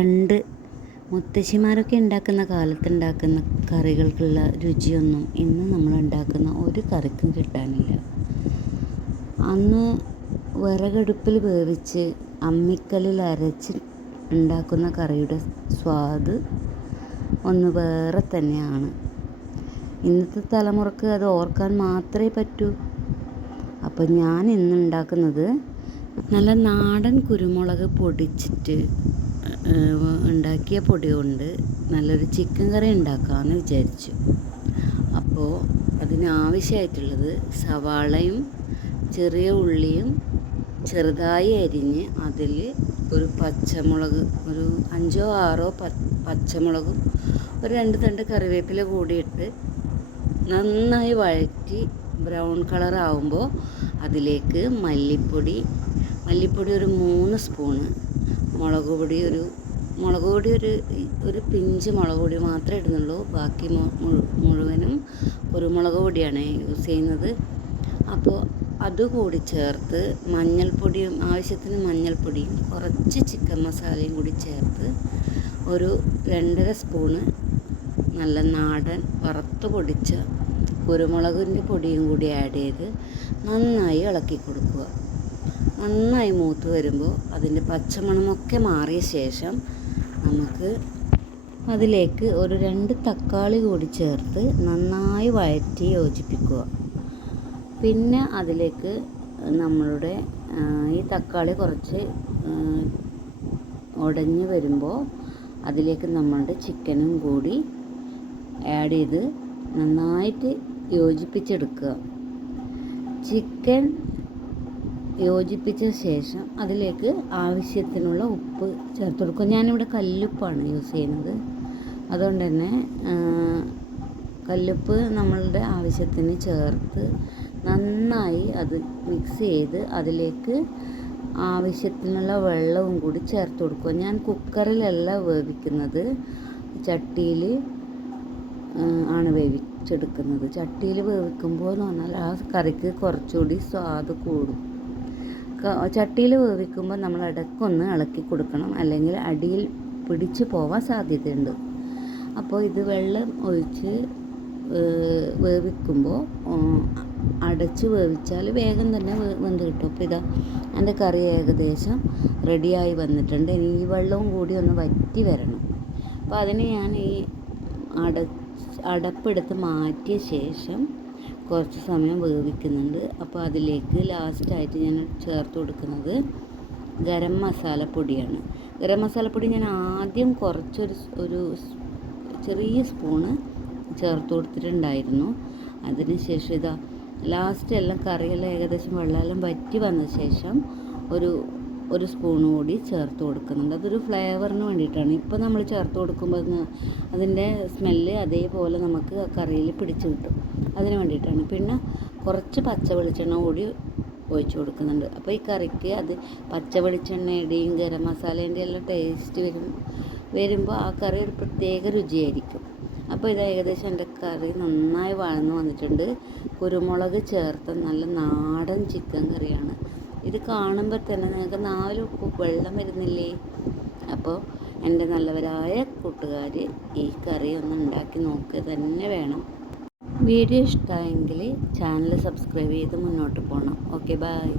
പണ്ട് മുത്തശ്ശിമാരൊക്കെ ഉണ്ടാക്കുന്ന കാലത്തുണ്ടാക്കുന്ന കറികൾക്കുള്ള രുചിയൊന്നും ഇന്ന് നമ്മൾ ഉണ്ടാക്കുന്ന ഒരു കറിക്കും കിട്ടാനില്ല. അന്ന് വിറകടുപ്പിൽ വേവിച്ച് അമ്മിക്കല്ലിൽ അരച്ച് ഉണ്ടാക്കുന്ന കറിയുടെ സ്വാദ് ഒന്ന് വേറെ തന്നെയാണ്. ഇന്നത്തെ തലമുറക്ക് അത് ഓർക്കാൻ മാത്രമേ പറ്റൂ. അപ്പോൾ ഞാൻ ഇന്ന് ഉണ്ടാക്കുന്നത് നല്ല നാടൻ കുരുമുളക് പൊടിച്ചിട്ട് ഉണ്ടാക്കിയ പൊടി കൊണ്ട് നല്ലൊരു ചിക്കൻ കറി ഉണ്ടാക്കാമെന്ന് വിചാരിച്ചു. അപ്പോൾ അതിനാവശ്യമായിട്ടുള്ളത് സവാളയും ചെറിയ ഉള്ളിയും ചെറുതായി അരിഞ്ഞ് അതിൽ ഒരു പച്ചമുളക്, ഒരു 5 or 6 പച്ചമുളകും ഒരു 2 തണ്ട് കറിവേപ്പില കൂടിയിട്ട് നന്നായി വഴറ്റി ബ്രൗൺ കളർ ആവുമ്പോൾ അതിലേക്ക് മല്ലിപ്പൊടി ഒരു 3 സ്പൂണ്, മുളക് പൊടി ഒരു പിഞ്ച് മുളക് പൊടി മാത്രമേ ഇടുന്നുള്ളൂ. ബാക്കി മുഴുവനും കുരുമുളക് പൊടിയാണ് യൂസ് ചെയ്യുന്നത്. അപ്പോൾ അതുകൂടി ചേർത്ത് ആവശ്യത്തിന് മഞ്ഞൾപ്പൊടിയും കുറച്ച് ചിക്കൻ മസാലയും കൂടി ചേർത്ത് ഒരു 2.5 സ്പൂണ് നല്ല നാടൻ വറുത്ത് പൊടിച്ച കുരുമുളകിൻ്റെ പൊടിയും കൂടി ആഡ് ചെയ്ത് നന്നായി ഇളക്കി കൊടുക്കുക. നന്നായി മൂത്ത് വരുമ്പോൾ അതിൻ്റെ പച്ചമണമൊക്കെ മാറിയ ശേഷം നമുക്ക് അതിലേക്ക് ഒരു 2 തക്കാളി കൂടി ചേർത്ത് നന്നായി വഴറ്റി യോജിപ്പിക്കുക. പിന്നെ അതിലേക്ക് നമ്മളുടെ ഈ തക്കാളി കുറച്ച് ഉടഞ്ഞ് വരുമ്പോൾ അതിലേക്ക് നമ്മളുടെ ചിക്കനും കൂടി ആഡ് ചെയ്ത് നന്നായിട്ട് യോജിപ്പിച്ചെടുക്കുക. ചിക്കൻ യോജിപ്പിച്ച ശേഷം അതിലേക്ക് ആവശ്യത്തിനുള്ള ഉപ്പ് ചേർത്ത് കൊടുക്കുക. ഞാനിവിടെ കല്ലുപ്പാണ് യൂസ് ചെയ്യുന്നത്. അതുകൊണ്ട് തന്നെ കല്ലുപ്പ് നമ്മളുടെ ആവശ്യത്തിന് ചേർത്ത് നന്നായി അത് മിക്സ് ചെയ്ത് അതിലേക്ക് ആവശ്യത്തിനുള്ള വെള്ളവും കൂടി ചേർത്ത് കൊടുക്കുക. ഞാൻ കുക്കറിലല്ല വേവിക്കുന്നത്, ചട്ടിയിൽ ആണ് വേവിച്ചെടുക്കുന്നത്. ചട്ടിയിൽ വേവിക്കുമ്പോൾ എന്ന് പറഞ്ഞാൽ ആ കറിക്ക് കുറച്ചുകൂടി സ്വാദ് കൂടും. ചട്ടിയിൽ വേവിക്കുമ്പോൾ നമ്മൾ ഇടയ്ക്കൊന്ന് ഇളക്കി കൊടുക്കണം, അല്ലെങ്കിൽ അടിയിൽ പിടിച്ചു പോവാൻ സാധ്യതയുണ്ട്. അപ്പോൾ ഇത് വെള്ളം ഒഴിച്ച് വേവിക്കുമ്പോൾ അടച്ച് വേവിച്ചാൽ വേഗം തന്നെ വെന്ത് കിട്ടും. അപ്പോൾ ഇതാ എൻ്റെ കറി ഏകദേശം റെഡിയായി വന്നിട്ടുണ്ട്. ഇനി ഈ വെള്ളവും കൂടി ഒന്ന് വറ്റി വരണം. അപ്പോൾ അതിന് ഞാൻ ഈ അടപ്പെടുത്ത് മാറ്റിയ ശേഷം കുറച്ച് സമയം വേവിക്കുന്നുണ്ട്. അപ്പോൾ അതിലേക്ക് ലാസ്റ്റായിട്ട് ഞാൻ ചേർത്ത് കൊടുക്കുന്നത് ഗരം മസാലപ്പൊടിയാണ്. ഗരം മസാലപ്പൊടി ഞാൻ ആദ്യം ഒരു ചെറിയ സ്പൂണ് ചേർത്ത് കൊടുത്തിട്ടുണ്ടായിരുന്നു. അതിന് ശേഷം ഇതാ ലാസ്റ്റ് എല്ലാം കറിയെല്ലാം ഏകദേശം വെള്ളമെല്ലാം വറ്റി വന്ന ശേഷം ഒരു സ്പൂൺ കൂടി ചേർത്ത് കൊടുക്കുന്നുണ്ട്. അതൊരു ഫ്ലേവറിന് വേണ്ടിയിട്ടാണ്. ഇപ്പോൾ നമ്മൾ ചേർത്ത് കൊടുക്കുമ്പോൾ അതിൻ്റെ സ്മെല്ല് അതേപോലെ നമുക്ക് കറിയിൽ പിടിച്ച് കിട്ടും. അതിന് വേണ്ടിയിട്ടാണ്. പിന്നെ കുറച്ച് പച്ച വെളിച്ചെണ്ണ കൂടി ഒഴിച്ച് കൊടുക്കുന്നുണ്ട്. അപ്പോൾ ഈ കറിക്ക് അത് പച്ച വെളിച്ചെണ്ണയുടെയും ഗരം മസാലേൻ്റെ എല്ലാം ടേസ്റ്റ് വരുമ്പോൾ ആ കറി ഒരു പ്രത്യേക രുചിയായിരിക്കും. അപ്പോൾ ഇത് ഏകദേശം എൻ്റെ കറി നന്നായി വഴന്ന് വന്നിട്ടുണ്ട്. കുരുമുളക് ചേർത്ത നല്ല നാടൻ ചിക്കൻ കറിയാണ്. ഇത് കാണുമ്പോൾ തന്നെ നിങ്ങൾക്ക് നാവിൽ വെള്ളം വരുന്നില്ലേ? അപ്പോൾ എൻ്റെ നല്ലവരായ കൂട്ടുകാർ ഈ കറി ഒന്ന് ഉണ്ടാക്കി നോക്കുക തന്നെ വേണം. വീഡിയോ ഇഷ്ടമായെങ്കിൽ ചാനൽ സബ്സ്ക്രൈബ് ചെയ്ത് മുന്നോട്ട് പോകണം. Okay, by.